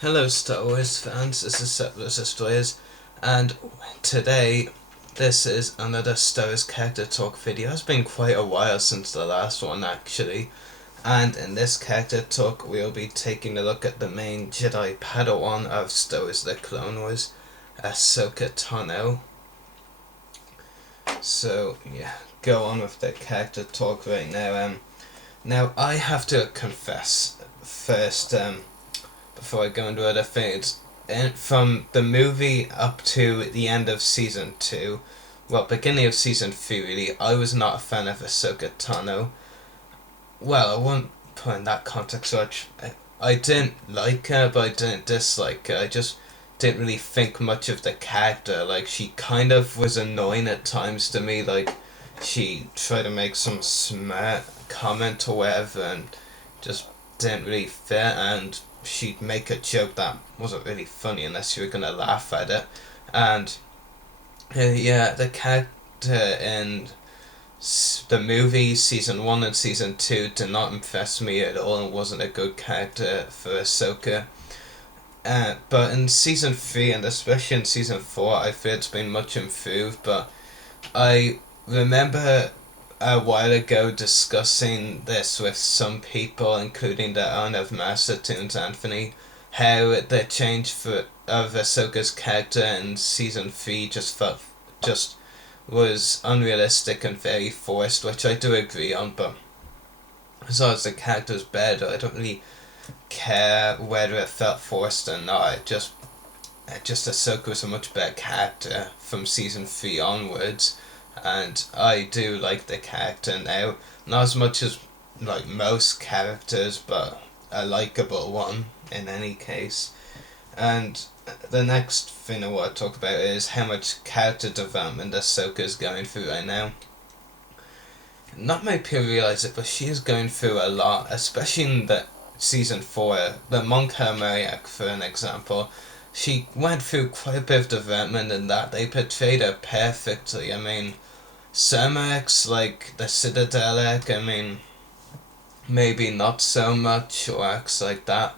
Hello Star Wars fans, this is Settlers Destroyers, and today this is another Star Wars character talk video. It's been quite a while since the last one actually, and in this character talk we'll be taking a look at the main Jedi Padawan of Star Wars The Clone Wars, Ahsoka Tano. So yeah, go on with the character talk right now. Now I have to confess first, before I go into other things, and from the movie up to the end of season 2, well, beginning of season 3 really, I was not a fan of Ahsoka Tano. Well, I won't put in that context much. I didn't like her, but I didn't dislike her. I just didn't really think much of the character. Like, she kind of was annoying at times to me. Like, she tried to make some smart comment or whatever and just didn't really fit, and she'd make a joke that wasn't really funny unless you were gonna laugh at it. And yeah, the character in the movie season 1 and season 2 did not impress me at all and wasn't a good character for Ahsoka. But in season 3 and especially in season 4, I feel it's been much improved. But I remember a while ago discussing this with some people, including the owner of Master Tunes, Anthony, how the change of Ahsoka's character in season 3 just was unrealistic and very forced, which I do agree on. But as long as the character's better, I don't really care whether it felt forced or not. It just Ahsoka was a much better character from season 3 onwards, and I do like the character now. Not as much as like most characters, but a likable one in any case. And the next thing I want to talk about is how much character development Ahsoka is going through right now. Not many people realize it, but she is going through a lot, especially in the season 4. The Monk Hermariak, for an example, she went through quite a bit of development in that. They portrayed her perfectly. I mean, some acts, like the Citadel arc, I mean, maybe not so much, or acts like that.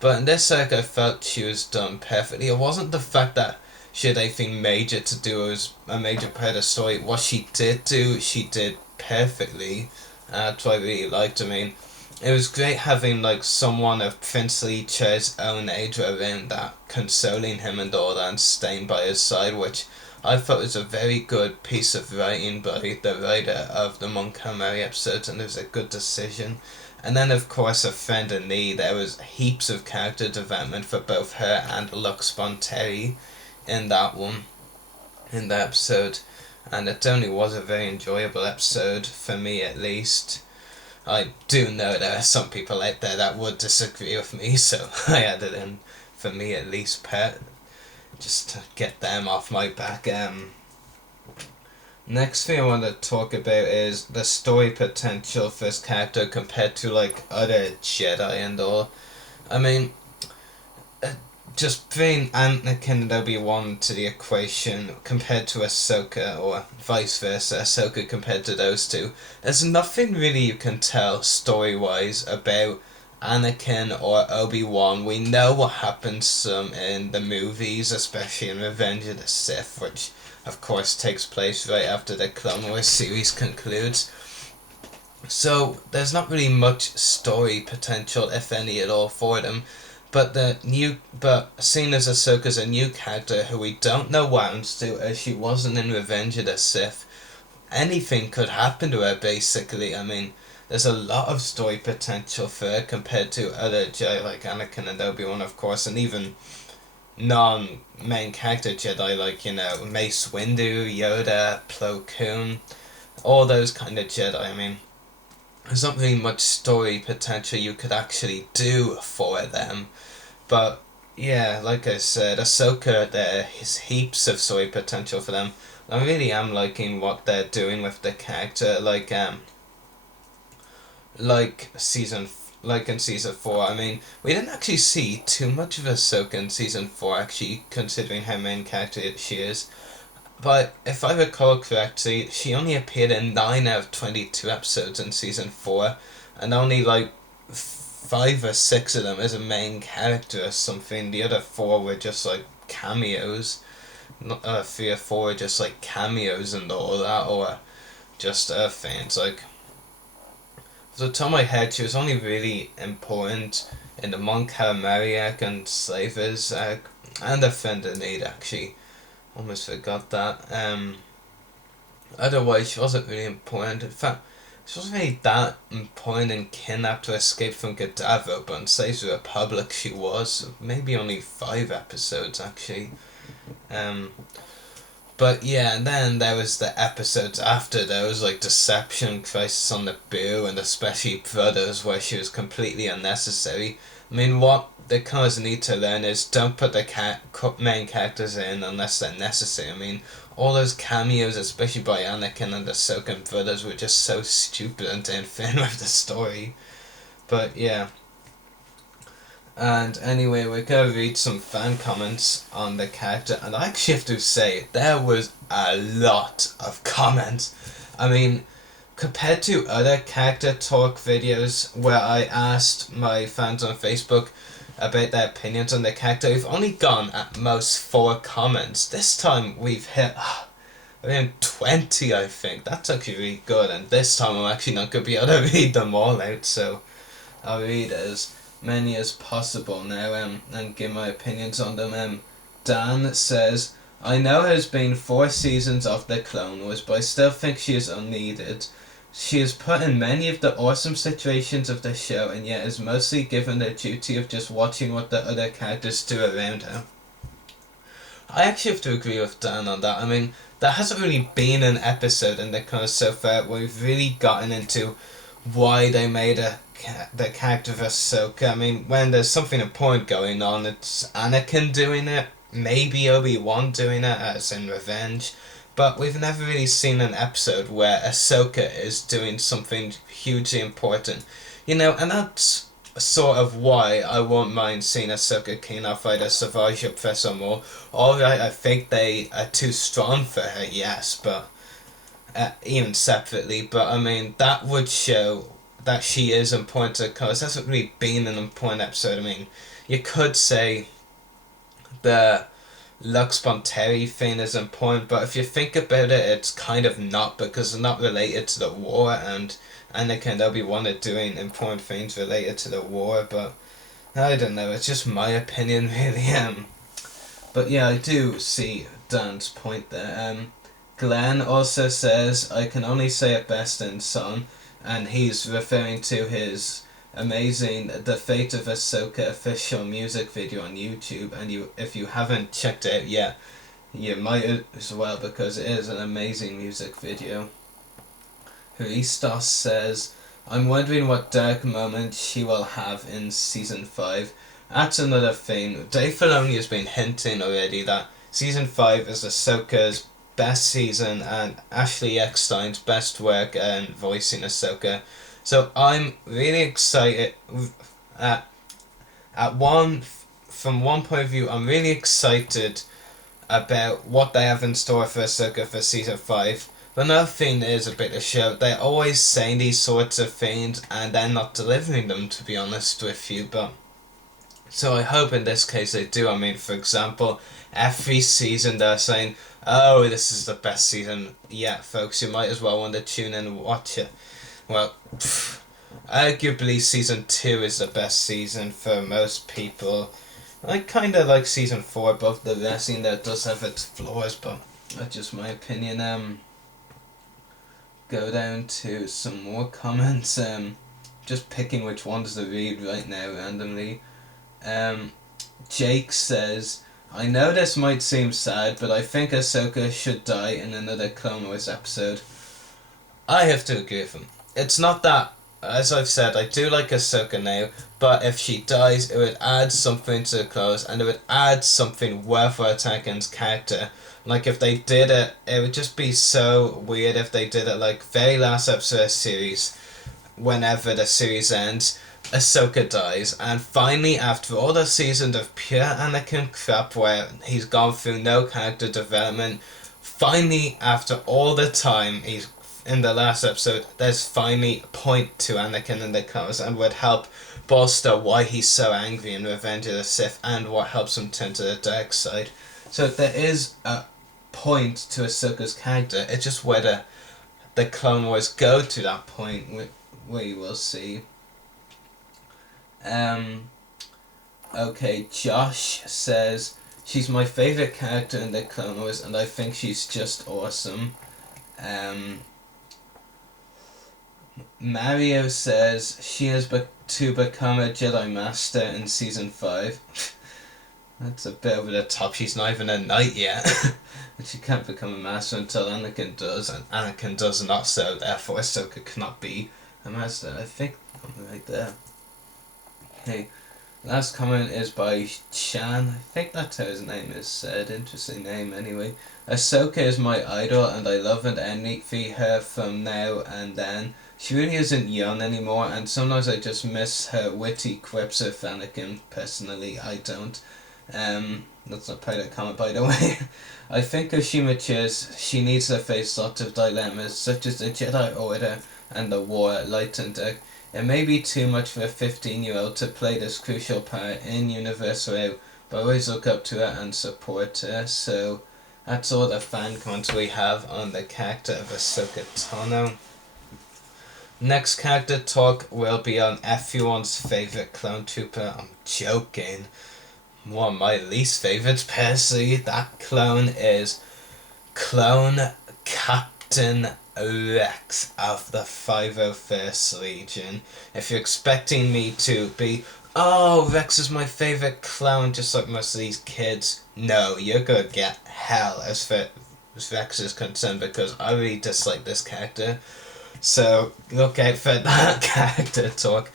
But in this arc, I felt she was done perfectly. It wasn't the fact that she had anything major to do, it was a major part of the story. What she did do, she did perfectly. That's what I really liked. I mean, it was great having like someone of princely Chair's own age around that, consoling him and all that, and staying by his side, which I thought was a very good piece of writing by the writer of the Montgomery episodes, and it was a good decision. And then, of course, a friend in need. There was heaps of character development for both her and Lux Bonteri in that one, in the episode. And it only was a very enjoyable episode, for me at least. I do know there are some people out there that would disagree with me, so I added in, for me at least, just to get them off my back. Next thing I want to talk about is the story potential for this character compared to like other Jedi and all. I mean, just bring Anakin and Obi-Wan to the equation compared to Ahsoka, or vice versa, Ahsoka compared to those two. There's nothing really you can tell story-wise about Anakin or Obi-Wan. We know what happens in the movies, especially in Revenge of the Sith, which of course takes place right after the Clone Wars series concludes. So there's not really much story potential, if any at all, for them. But seeing as Ahsoka's a new character who we don't know what happens to, as she wasn't in Revenge of the Sith, anything could happen to her basically. I mean, there's a lot of story potential for her compared to other Jedi like Anakin and Obi-Wan, of course, and even non-main character Jedi like, Mace Windu, Yoda, Plo Koon, all those kind of Jedi. I mean, there's not really much story potential you could actually do for them. But yeah, like I said, Ahsoka, there is heaps of story potential for them. I really am liking what they're doing with the character, like in season 4. I mean, we didn't actually see too much of Ahsoka in season 4, actually, considering how main character she is. But if I recall correctly, she only appeared in 9 out of 22 episodes in season 4, and only like 5 or 6 of them as a main character or something. The other 4 were just like cameos. 3 or 4 were just like cameos and all that, or just things like. Off the top of my head, she was only really important in the Mon Calamari and Slavers and Offender Need, actually. Almost forgot that. Otherwise, she wasn't really important. In fact, she wasn't really that important in Kidnap to Escape from Gaddafi, but in Slaves of the Republic she was. Maybe only 5 episodes, actually. But yeah, and then there was the episodes after those, like Deception, Crisis on the Boo, and especially Brothers, where she was completely unnecessary. I mean, what the cars need to learn is don't put the main characters in unless they're necessary. I mean, all those cameos, especially by Anakin and Ahsoka and Brothers, were just so stupid and didn't fit with the story. But yeah. And anyway, we're going to read some fan comments on the character, and I actually have to say, there was a lot of comments. I mean, compared to other character talk videos where I asked my fans on Facebook about their opinions on the character, we've only gotten at most 4 comments. This time we've hit around 20, I think. That's actually really good, and this time I'm actually not going to be able to read them all out, so I'll read as many as possible now and give my opinions on them. Dan says, I know there's been 4 seasons of the Clone Wars, but I still think she is unneeded. She is put in many of the awesome situations of the show, and yet is mostly given the duty of just watching what the other characters do around her. I actually have to agree with Dan on that. I mean, there hasn't really been an episode in the Clone Wars so far where we've really gotten into why they made the character of Ahsoka. I mean, when there's something important going on, it's Anakin doing it, maybe Obi-Wan doing it, as in Revenge, but we've never really seen an episode where Ahsoka is doing something hugely important, you know, and that's sort of why I won't mind seeing Ahsoka Kino fight a Savage or Professor Maul. Alright, I think they are too strong for her, yes, but even separately, but I mean, that would show that she is important to the cause. It hasn't really been an important episode. I mean, you could say the Lux Bonteri thing is important, but if you think about it, it's kind of not, because it's not related to the war, and Anakin and Obi-Wan are doing important things related to the war, but I don't know, it's just my opinion, really. But yeah, I do see Dan's point there. Glenn also says, I can only say it best in song, and he's referring to his amazing The Fate of Ahsoka official music video on YouTube, and if you haven't checked it out yet, you might as well, because it is an amazing music video. Hristos says, I'm wondering what dark moment she will have in Season 5. That's another thing. Dave Filoni has been hinting already that Season 5 is Ahsoka's best season and Ashley Eckstein's best work and voicing Ahsoka. So I'm really excited. From one point of view, I'm really excited about what they have in store for Ahsoka for Season 5. But another thing is a bit of show. They're always saying these sorts of things and they're not delivering them, to be honest with you. But so I hope in this case they do. I mean, for example, every season they're saying, oh, this is the best season yet, folks. You might as well want to tune in and watch it. Well, arguably Season 2 is the best season for most people. I kind of like Season 4 above the rest, and that does have its flaws, but that's just my opinion. Go down to some more comments. Just picking which ones to read right now randomly. Jake says, I know this might seem sad, but I think Ahsoka should die in another Clone Wars episode. I have to agree with him. It's not that, as I've said, I do like Ahsoka now, but if she dies, it would add something to the close, and it would add something worthwhile to Anakin's character. Like, if they did it, it would just be so weird if they did it, like, very last episode of the series, whenever the series ends, Ahsoka dies, and finally, after all the seasons of pure Anakin crap where he's gone through no character development, finally, after all the time in the last episode, there's finally a point to Anakin in the cause and would help bolster why he's so angry in Revenge of the Sith and what helps him turn to the dark side. So there is a point to Ahsoka's character. It's just whether the Clone Wars go to that point, we will see. Okay, Josh says, she's my favourite character in the Clone Wars and I think she's just awesome. Mario says, she is to become a Jedi Master in Season 5. That's a bit over the top. She's not even a knight yet. And she can't become a master until Anakin does, and Anakin does not, so therefore Ahsoka cannot be a master. I think I'm right there. Okay, last comment is by Chan. I think that's how his name is said. Interesting name anyway. Ahsoka is my idol and I love and envy her from now and then. She really isn't young anymore and sometimes I just miss her witty quips of Anakin. Personally, I don't. That's not part of the comment, by the way. I think as she matures, she needs to face lots of dilemmas, such as the Jedi Order and the War at Light and Dark. It may be too much for a 15-year-old to play this crucial part in Universe WoW, but I always look up to her and support her, so that's all the fan comments we have on the character of Ahsoka Tano. Next character talk will be on everyone's favourite clone trooper. I'm joking. One of my least favourites, personally. That clone is Clone Captain Rex of the 501st Legion. If you're expecting me to be, oh, Rex is my favourite clone, just like most of these kids, no, you're gonna get hell as far as Rex is concerned, because I really dislike this character. So look out for that character talk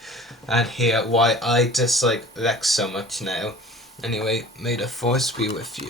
and hear why I dislike Rex so much now. Anyway, may the Force be with you.